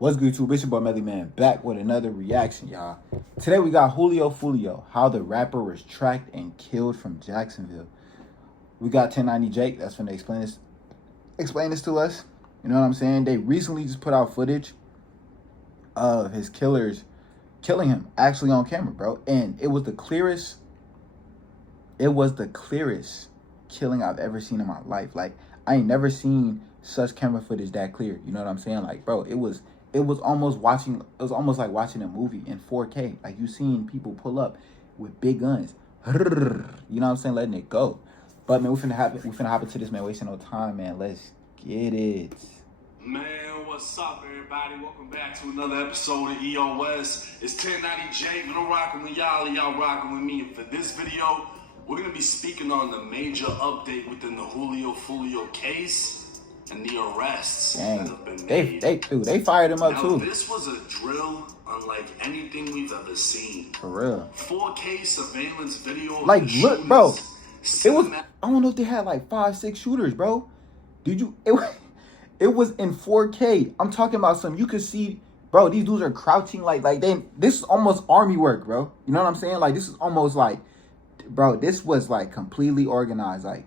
What's good, YouTube? It's your boy Melly Man back with another reaction, y'all. Today we got Julio Foolio, how the rapper was tracked and killed from Jacksonville. We got 1090 Jake that's gonna explain this to us. You know what I'm saying? They recently just put out footage of his killers killing him actually on camera, bro. And it was the clearest killing I've ever seen in my life. Like, I ain't never seen such camera footage that clear. You know what I'm saying? Like, bro, it was almost like watching a movie in 4K. Like, you seen people pull up with big guns. You know what I'm saying? Letting it go. But man, we finna hop into this, man. Wasting no time, man. Let's get it. Man, what's up, everybody? Welcome back to another episode of EOS. It's 1090 Jake, and I'm rocking with y'all, and y'all rocking with me. And for this video, we're gonna be speaking on the major update within the Julio Foolio case and the arrests that have been made. They fired him up now, too. This was a drill unlike anything we've ever seen. For real. 4K surveillance video. Like, look, bro. It was. I don't know if they had like 5-6 shooters, bro. Did you? It was in 4K. I'm talking about some. You could see, bro. These dudes are crouching like they. This is almost army work, bro. You know what I'm saying? Like, this is almost like, bro. This was like completely organized. Like,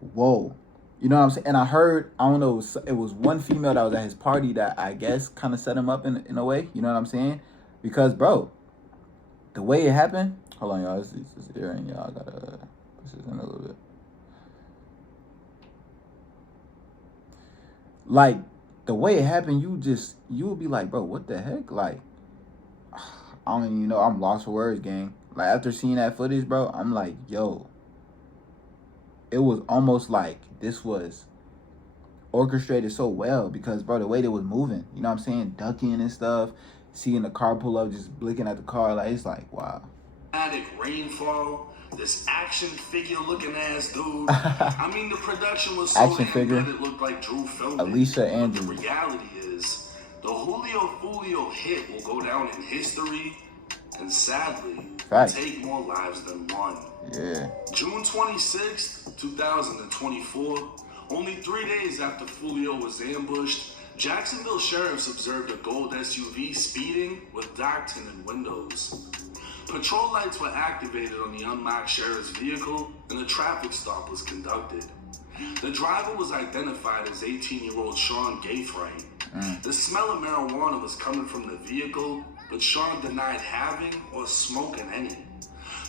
whoa. You know what I'm saying? And I heard, I don't know, it was one female that was at his party that I guess kind of set him up in a way. You know what I'm saying? Because, bro, the way it happened. Hold on, y'all. This is airing, y'all. I gotta put this in a little bit. Like, the way it happened, you would be like, bro, what the heck? Like, I don't even know. I'm lost for words, gang. Like, after seeing that footage, bro, I'm like, yo. It was almost like this was orchestrated so well because, bro, the way they was moving, you know what I'm saying? Ducking and stuff, seeing the car pull up, just blinking at the car. Like, it's like, wow. Rainfall, this action figure looking ass dude. I mean, the production was so action figure. Good it looked like Drew filmed Alicia it. Andrews. The reality is, the Julio Foolio hit will go down in history and sadly take more lives than one. Yeah. June 26th, 2024, only 3 days after Foolio was ambushed, Jacksonville sheriffs observed a gold SUV speeding with dark tinted windows. Patrol lights were activated on the unmarked sheriff's vehicle and a traffic stop was conducted. The driver was identified as 18-year-old Sean Gaithright. The smell of marijuana was coming from the vehicle, but Sean denied having or smoking any.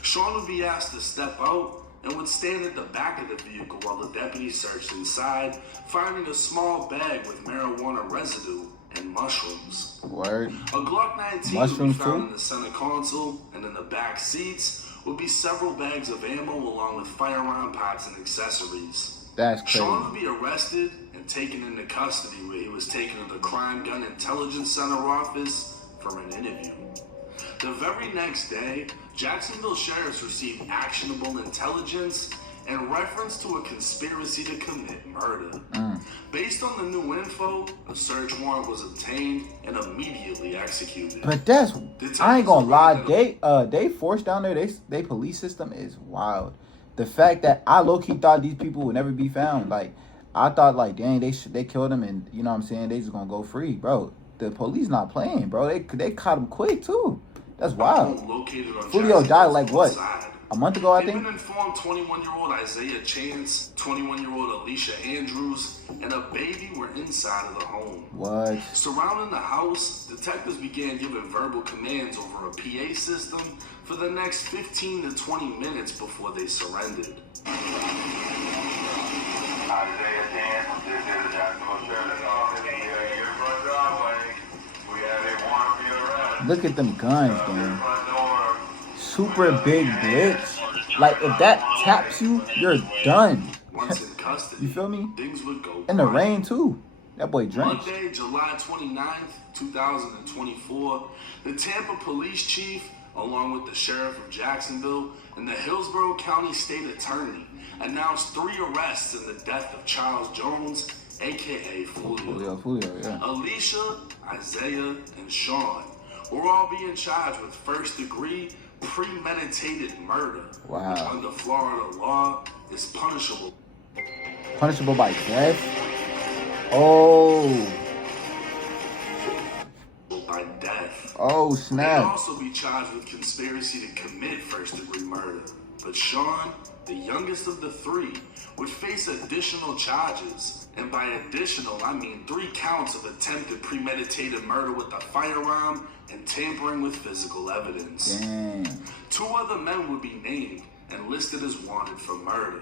Sean would be asked to step out and would stand at the back of the vehicle while the deputies searched inside, finding a small bag with marijuana residue and mushrooms. Word. A Glock 19 would be found in the center console, and in the back seats would be several bags of ammo along with firearm parts and accessories. That's crazy. Sean would be arrested and taken into custody, where he was taken to the Crime Gun Intelligence Center office for an interview. The very next day, Jacksonville sheriffs received actionable intelligence in reference to a conspiracy to commit murder. Based on the new info, a search warrant was obtained and immediately executed. But I ain't gonna lie, they force down there, they police system is wild. The fact that I low-key thought these people would never be found. Like, I thought, like, dang, they killed them and, you know what I'm saying, they just gonna go free, bro. The police not playing, bro. They caught him quick too. That's wild. Julio died like what? A month ago, I think. Been informed 21-year-old Isaiah Chance, 21-year-old Alicia Andrews, and a baby were inside of the home. What? Surrounding the house, detectives began giving verbal commands over a PA system for the next 15 to 20 minutes before they surrendered. Isaiah Chance, this is the Jacksonville Sheriff's Office. We have a warrant for your arrest. Look at them guns, man. Super big blitz. Like, if that taps you, you're done. Once in custody, you feel me? Things would go in the rain too. That boy drenched. Monday, July 29th, 2024, the Tampa police chief, along with the sheriff of Jacksonville and the Hillsborough County State Attorney, announced 3 arrests in the death of Charles Jones, aka Foolio, yeah. Alicia, Isaiah, and Sean were all being charged with first-degree premeditated murder, which under Florida law is punishable. Punishable by death? Oh. by death. Oh, They'd snap. also be charged with conspiracy to commit first-degree murder. But Sean, the youngest of the three, would face additional charges. And by additional, I mean 3 counts of attempted premeditated murder with a firearm and tampering with physical evidence. Dang. 2 other men would be named and listed as wanted for murder.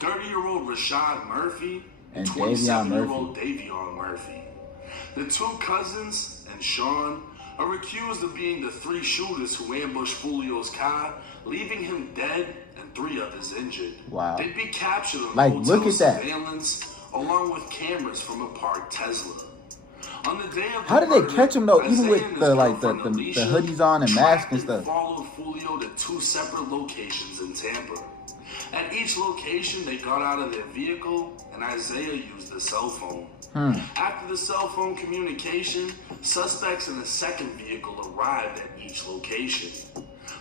30-year-old Rashad Murphy and 27-year-old Davion Murphy. The 2 cousins and Sean are accused of being the 3 shooters who ambushed Julio's car, leaving him dead and 3 others injured. Wow. They'd be captured on Like, hotel look at that. surveillance along with cameras from a parked Tesla. On the day of How the did they murder, catch him though? Isaiah Even with and the his like the girlfriend Alicia hoodies on and mask and stuff. Followed Foolio to 2 separate locations in Tampa. At each location, they got out of their vehicle, and Isaiah used a cell phone. After the cell phone communication, suspects in a second vehicle arrived at each location.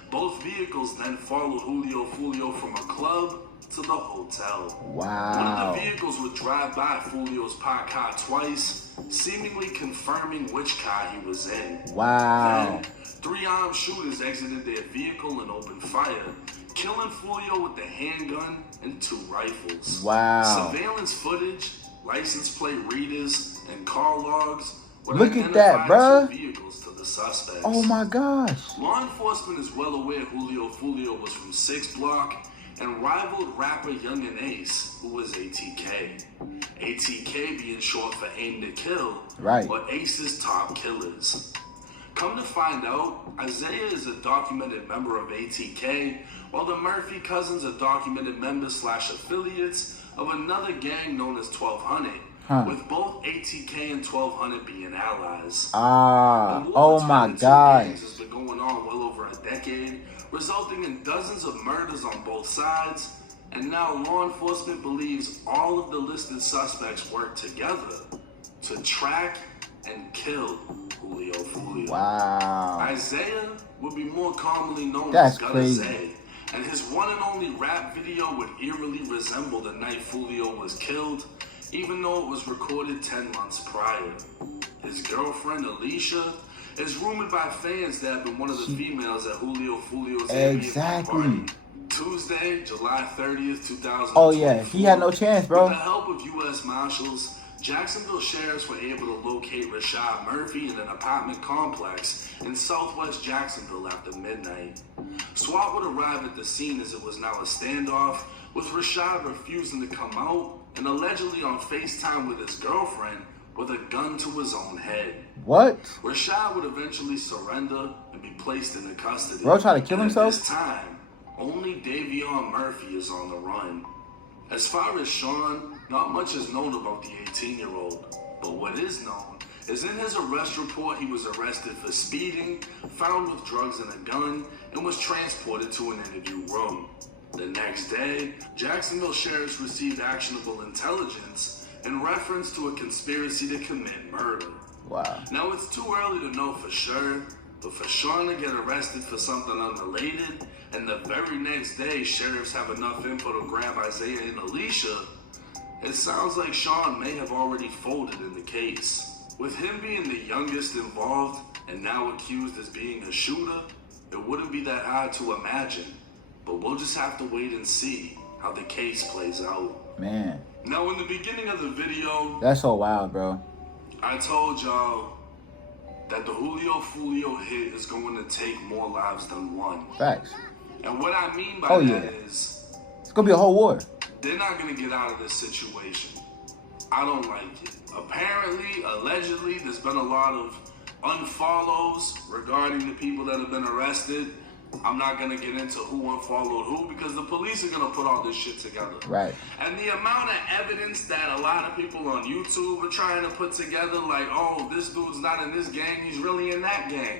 Both vehicles then followed Julio Foolio from a club to the hotel. Wow. One of the vehicles would drive by Foolio's parked car twice, seemingly confirming which car he was in. Wow. Then, 3 armed shooters exited their vehicle and opened fire, killing Foolio with a handgun and 2 rifles. Wow. Surveillance footage, license plate readers, and car logs would Look at that, identify bruh. 2 vehicles to the suspects. Oh my gosh. Law enforcement is well aware Julio Foolio was from 6 Block and rivaled rapper Young and Ace, who was ATK. ATK being short for Aim to Kill, Right. or Ace's top killers. Come to find out, Isaiah is a documented member of ATK, while the Murphy cousins are documented members / affiliates of another gang known as 1200, with both ATK and 1200 being allies. Ah. The war Oh between my the 2 gosh. gangs has been going on well over a decade, resulting in dozens of murders on both sides, and now law enforcement believes all of the listed suspects work together to track and kill Julio Foolio. Wow. Isaiah would be more commonly known That's as Gunna crazy. Zay, and his one and only rap video would eerily resemble the night Foolio was killed, even though it was recorded 10 months prior. His girlfriend, Alicia, is rumored by fans to have been one of the females at Julio Foolio's Exactly. party. Tuesday, July 30th, 2024. Oh yeah, he had no chance, bro. With the help of U.S. Marshals, Jacksonville sheriffs were able to locate Rashad Murphy in an apartment complex in southwest Jacksonville after midnight. SWAT would arrive at the scene as it was now a standoff, with Rashad refusing to come out and allegedly on FaceTime with his girlfriend with a gun to his own head. What? Rashad would eventually surrender and be placed into custody. Bro tried to kill And himself? At this time, only Davion Murphy is on the run. As far as Sean, not much is known about the 18-year-old. But what is known is in his arrest report, he was arrested for speeding, found with drugs and a gun, and was transported to an interview room. The next day, Jacksonville sheriffs received actionable intelligence in reference to a conspiracy to commit murder. Wow. Now, it's too early to know for sure, but for Sean to get arrested for something unrelated, and the very next day sheriffs have enough info to grab Isaiah and Alicia, it sounds like Sean may have already folded in the case. With him being the youngest involved and now accused as being a shooter, it wouldn't be that hard to imagine. But we'll just have to wait and see how the case plays out. Man. Now, in the beginning of the video, That's so wild, bro. I told y'all that the Julio Foolio hit is going to take more lives than one. Facts. And what I mean by Oh, that yeah. is It's gonna be a whole war. they're not going to get out of this situation. I don't like it. Apparently, allegedly, there's been a lot of unfollows regarding the people that have been arrested. I'm not going to get into who unfollowed who because the police are going to put all this shit together. Right. And the amount of evidence that a lot of people on YouTube are trying to put together, like, oh, this dude's not in this gang, he's really in that gang.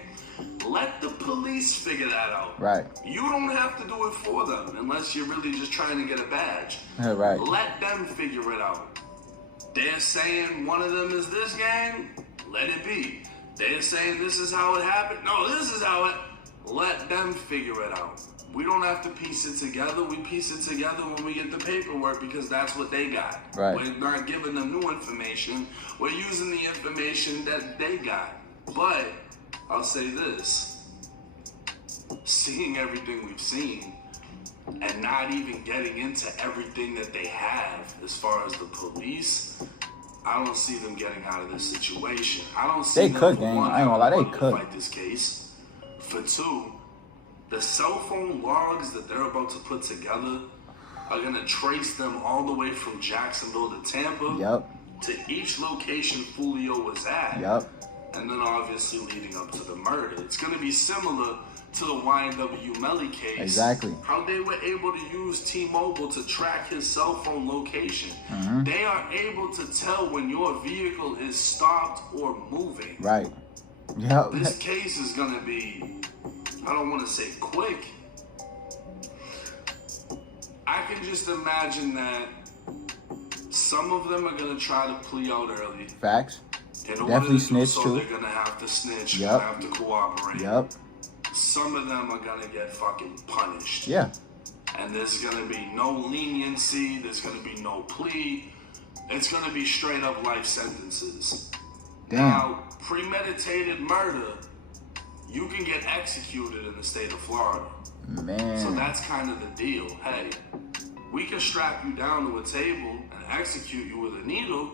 Let the police figure that out. Right. You don't have to do it for them unless you're really just trying to get a badge. Right. Let them figure it out. They're saying one of them is this gang, let it be. They're saying this is how it happened. No, this is how it... Let them figure it out. We don't have to piece it together. We piece it together when we get the paperwork because that's what they got. Right. We're not giving them new information. We're using the information that they got. But I'll say this. Seeing everything we've seen and not even getting into everything that they have as far as the police, I don't see them getting out of this situation. I don't see them, cook, for gang. one, I ain't gonna lie, they wanting to cook. fight this case. For two, the cell phone logs that they're about to put together are gonna trace them all the way from Jacksonville to Tampa. Yep. To each location Foolio was at. Yep. And then obviously leading up to the murder. It's going to be similar to the YNW Melly case. Exactly. How they were able to use T-Mobile to track his cell phone location. Mm-hmm. They are able to tell when your vehicle is stopped or moving. Right. Yep. This case is going to be, I don't want to say quick. I can just imagine that some of them are going to try to plea out early. Facts. In order Definitely to do snitch so, too. they're going to have to snitch. Yep. They're going to have to cooperate. Yep. Some of them are going to get fucking punished. Yeah. And there's going to be no leniency. There's going to be no plea. It's going to be straight up life sentences. Damn. Now, premeditated murder, you can get executed in the state of Florida. Man. So that's kind of the deal. Hey, we can strap you down to a table and execute you with a needle,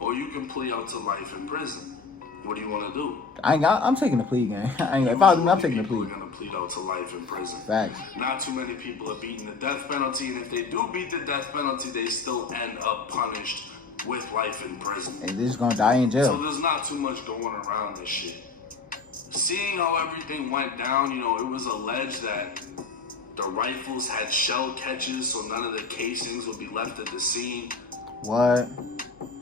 or you can plea out to life in prison. What do you want to do? I'm taking the plea, gang. If I was me, I'm taking the People plea. are going to plead out to life in prison. Facts. Not too many people are beating the death penalty, and if they do beat the death penalty, they still end up punished with life in prison. And they're just gonna die in So jail. there's not too much going around this shit. Seeing how everything went down, it was alleged that the rifles had shell catches, so none of the casings would be left at the scene. What?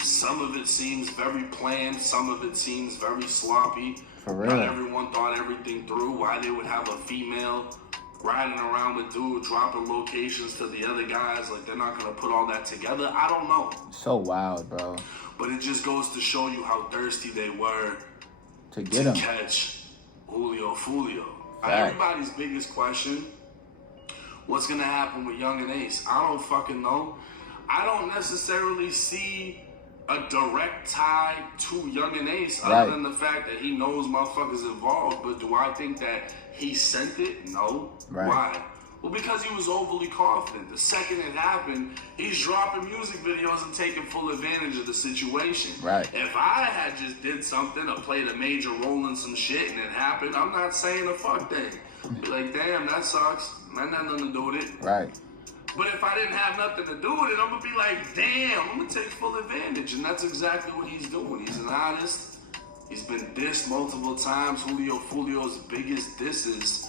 Some of it seems very planned, some of it seems very sloppy. For real. Not everyone thought everything through. Why they would have a female riding around with dude, dropping locations to the other guys, like they're not gonna put all that together. I don't know. So wild, bro. But it just goes to show you how thirsty they were To get to him. catch Julio Foolio. Fact. Everybody's biggest question, what's gonna happen with Young and Ace? I don't fucking know. I don't necessarily see a direct tie to Young and Ace other Right. than the fact that he knows motherfuckers involved. But do I think that he sent it? No. Right. Why? Well, because he was overly confident. The second it happened, he's dropping music videos and taking full advantage of the situation. Right. If I had just did something or played a major role in some shit and it happened, I'm not saying a fuck thing. Be like, damn, that sucks. Man, that nothing to do with it. Right. But if I didn't have nothing to do with it, I'm gonna be like, damn, I'm gonna take full advantage. And that's exactly what he's doing. He's an artist. He's been dissed multiple times. Foolio's biggest disses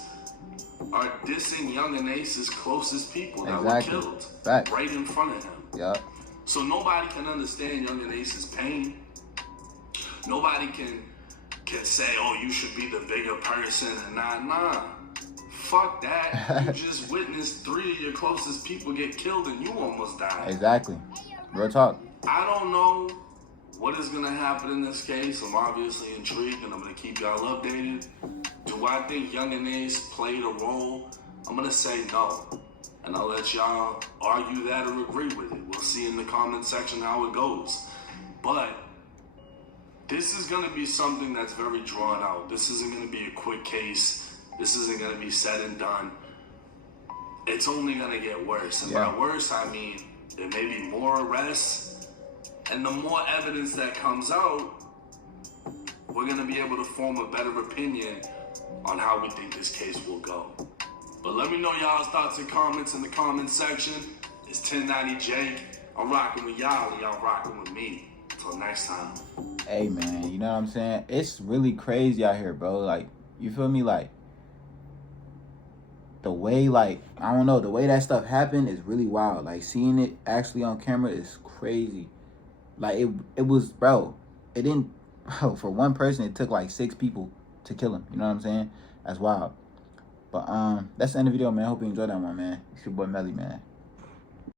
are dissing Young and Ace's closest people that Exactly. were killed Facts. right in front of him. Yep. So nobody can understand Young and Ace's pain. Nobody can say, oh, you should be the bigger person and nah. Fuck that. You just witnessed 3 of your closest people get killed and you almost died. Exactly. Real talk. I don't know what is going to happen in this case. I'm obviously intrigued and I'm going to keep y'all updated. Do I think Young and Ace played a role? I'm going to say no. And I'll let y'all argue that or agree with it. We'll see in the comment section how it goes. But this is going to be something that's very drawn out. This isn't going to be a quick case. This isn't going to be said and done. It's only going to get worse. And by worse, I mean there may be more arrests. And the more evidence that comes out, we're going to be able to form a better opinion on how we think this case will go. But let me know y'all's thoughts and comments in the comment section. It's 1090 Jake. I'm rocking with y'all and y'all rocking with me. Until next time. Hey, man, you know what I'm saying? It's really crazy out here, bro. Like, you feel me? Like, the way, like, I don't know, the way that stuff happened is really wild. Like, seeing it actually on camera is crazy. Like, it was, bro, it didn't, bro, for one person, it took, like, 6 people to kill him. You know what I'm saying? That's wild. But, that's the end of the video, man. Hope you enjoyed that one, man. It's your boy, Melly, man.